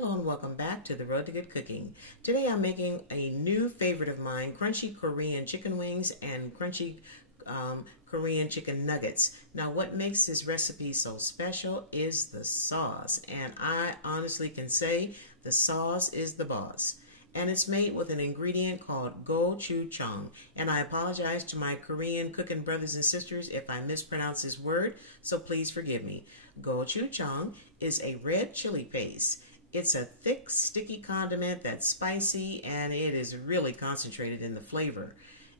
Hello and welcome back to the Road to Good Cooking. Today I'm making a new favorite of mine, crunchy Korean chicken wings and crunchy Korean chicken nuggets. Now what makes this recipe so special is the sauce, and I honestly can say the sauce is the boss. And it's made with an ingredient called gochujang. And I apologize to my Korean cooking brothers and sisters if I mispronounce this word, so please forgive me. Gochujang is a red chili paste. It's a thick, sticky condiment that's spicy, and it is really concentrated in the flavor.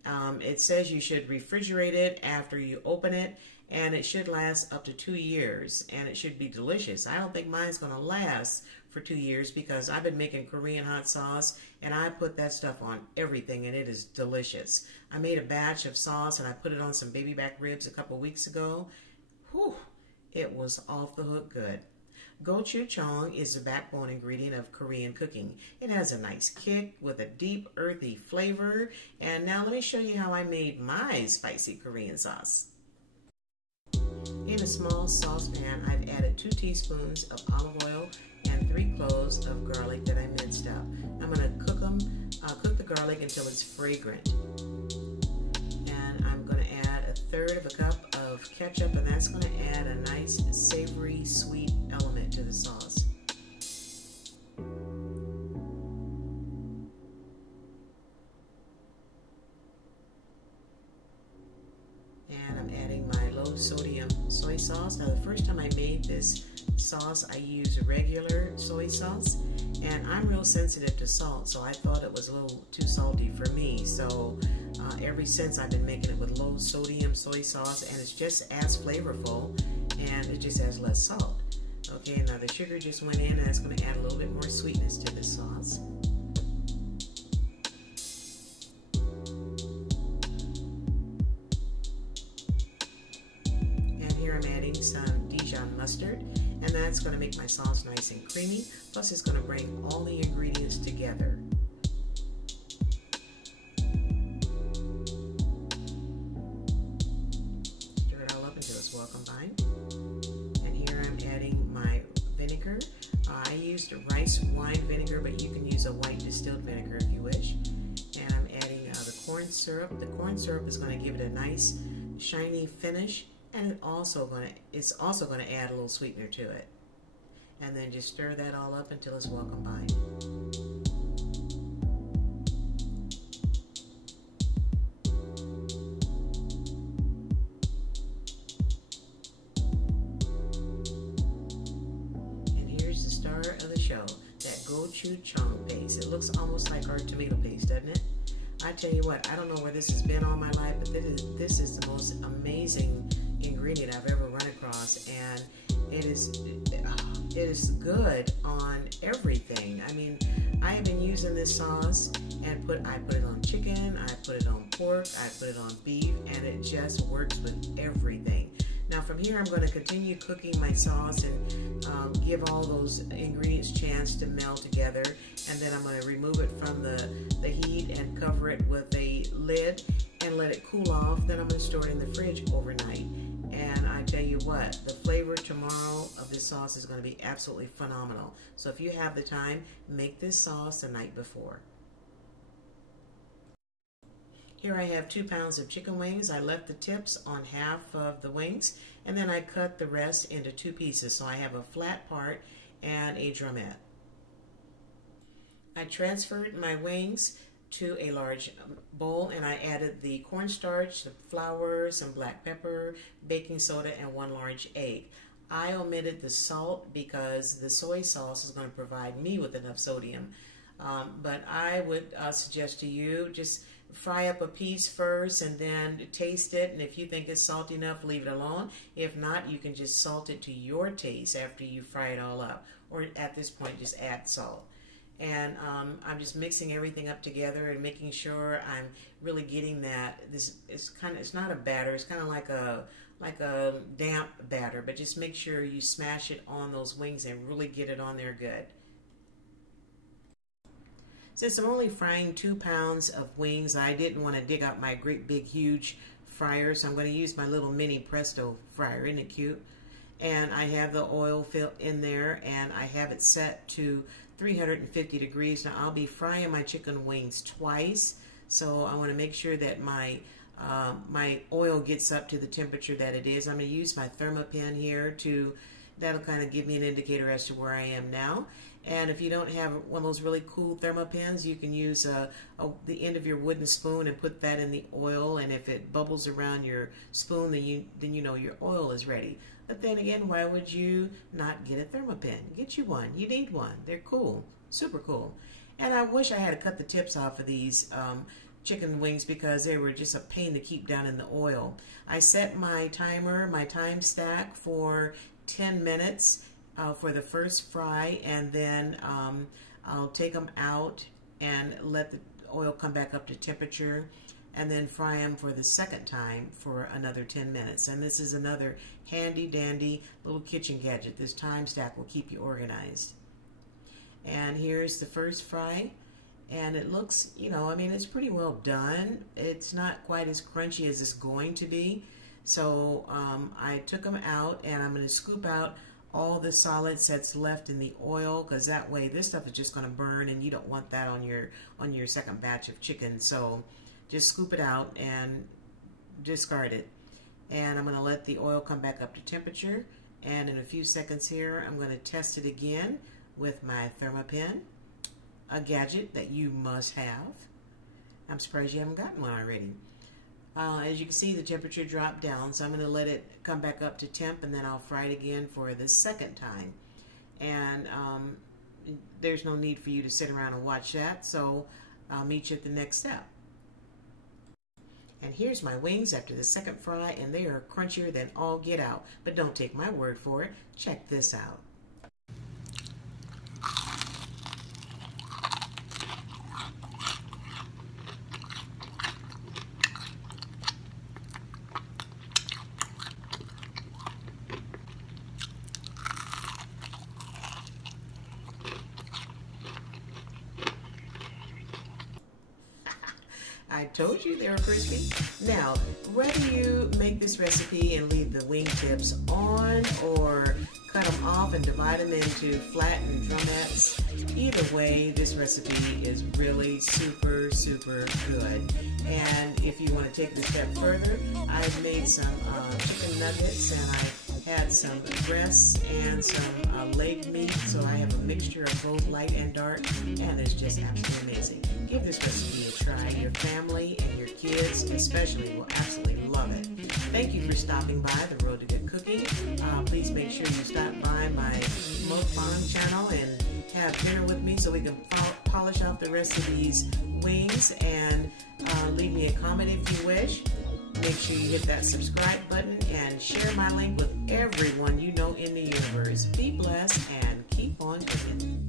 It says you should refrigerate it after you open it, and it should last up to 2 years, and it should be delicious. I don't think mine's going to last for 2 years because I've been making Korean hot sauce, and I put that stuff on everything, and it is delicious. I made a batch of sauce, and I put it on some baby back ribs a couple weeks ago. Whew, it was off the hook good. Gochujang is the backbone ingredient of Korean cooking. It has a nice kick with a deep, earthy flavor. And now let me show you how I made my spicy Korean sauce. In a small saucepan, I've added 2 teaspoons of olive oil and 3 cloves of garlic that I minced up. I'm going to cook the garlic until it's fragrant. And I'm going to add 1/3 of a cup of ketchup, and that's going to add a nice savory, sweet element to the sauce. And I'm adding my low sodium soy sauce. Now the first time I made this sauce, I used regular soy sauce, and I'm real sensitive to salt, so I thought it was a little too salty for me. So ever since I've been making it with low sodium soy sauce, and it's just as flavorful, and it just has less salt. Okay, now the sugar just went in, and that's going to add a little bit more sweetness to the sauce. And here I'm adding some Dijon mustard, and that's going to make my sauce nice and creamy, plus it's going to bring all the ingredients together. Well combined. And here I'm adding my vinegar. I used rice wine vinegar, but you can use a white distilled vinegar if you wish. And I'm adding the corn syrup. The corn syrup is going to give it a nice shiny finish, and it's also going to add a little sweetener to it. And then just stir that all up until it's well combined. Of the show, that gochujang paste. It looks almost like our tomato paste, doesn't it? I tell you what, I don't know where this has been all my life, but this is the most amazing ingredient I've ever run across, and it is good on everything. I mean, I have been using this sauce, and I put it on chicken, I put it on pork, I put it on beef, and it just works with everything. Now from here I'm going to continue cooking my sauce and give all those ingredients a chance to meld together, and then I'm going to remove it from the heat and cover it with a lid and let it cool off. Then I'm going to store it in the fridge overnight, and I tell you what, the flavor tomorrow of this sauce is going to be absolutely phenomenal. So if you have the time, make this sauce the night before. Here I have 2 pounds of chicken wings. I left the tips on half of the wings, and then I cut the rest into 2 pieces. So I have a flat part and a drumette. I transferred my wings to a large bowl, and I added the cornstarch, the flour, some black pepper, baking soda, and 1 large egg. I omitted the salt because the soy sauce is going to provide me with enough sodium. But I would suggest to you just fry up a piece first and then taste it, and if you think it's salty enough, leave it alone. If not, you can just salt it to your taste after you fry it all up, or at this point just add salt. And I'm just mixing everything up together and making sure I'm really getting that. It's not a batter, it's kind of like a damp batter, but just make sure you smash it on those wings and really get it on there good. Since I'm only frying 2 pounds of wings, I didn't want to dig out my great big huge fryer, so I'm going to use my little mini Presto fryer. Isn't it cute? and I have the oil in there, and I have it set to 350 degrees. Now I'll be frying my chicken wings twice, so I want to make sure that my oil gets up to the temperature that it is. I'm going to use my Thermapen here that'll kind of give me an indicator as to where I am now. And if you don't have one of those really cool Thermapens, you can use the end of your wooden spoon and put that in the oil, and if it bubbles around your spoon, then you know your oil is ready. But then again, why would you not get a Thermapen? Get you one. You need one. They're cool. Super cool. And I wish I had cut the tips off of these chicken wings because they were just a pain to keep down in the oil. I set my timer, my TimeStack, for 10 minutes for the first fry, and then I'll take them out and let the oil come back up to temperature, and then fry them for the second time for another 10 minutes. And this is another handy dandy little kitchen gadget. This TimeStack will keep you organized. And here's the first fry, and it looks, I mean, it's pretty well done. It's not quite as crunchy as it's going to be. So I took them out, and I'm going to scoop out all the solids that's left in the oil, because that way this stuff is just going to burn, and you don't want that on your second batch of chicken. So just scoop it out and discard it. And I'm going to let the oil come back up to temperature, and in a few seconds here I'm going to test it again with my Thermapen, a gadget that you must have. I'm surprised you haven't gotten one already. As you can see, the temperature dropped down, so I'm going to let it come back up to temp, and then I'll fry it again for the second time. And there's no need for you to sit around and watch that, so I'll meet you at the next step. And here's my wings after the second fry, and they are crunchier than all get out. But don't take my word for it. Check this out. I told you they were crispy. Now, whether you make this recipe and leave the wing tips on, or cut them off and divide them into flattened drumettes, either way, this recipe is really super, super good. And if you want to take it a step further, I've made some chicken nuggets, and I had some breasts and some leg meat, so I have a mixture of both light and dark, and it's just absolutely amazing. Give this recipe a try. Your family and your kids especially will absolutely love it. Thank you for stopping by the Road to Good Cooking. Please make sure you stop by my Mukbang channel and have dinner with me so we can polish off the rest of these wings, and leave me a comment if you wish. Make sure you hit that subscribe button and share my link with everyone you know in the universe. Be blessed and keep on cooking.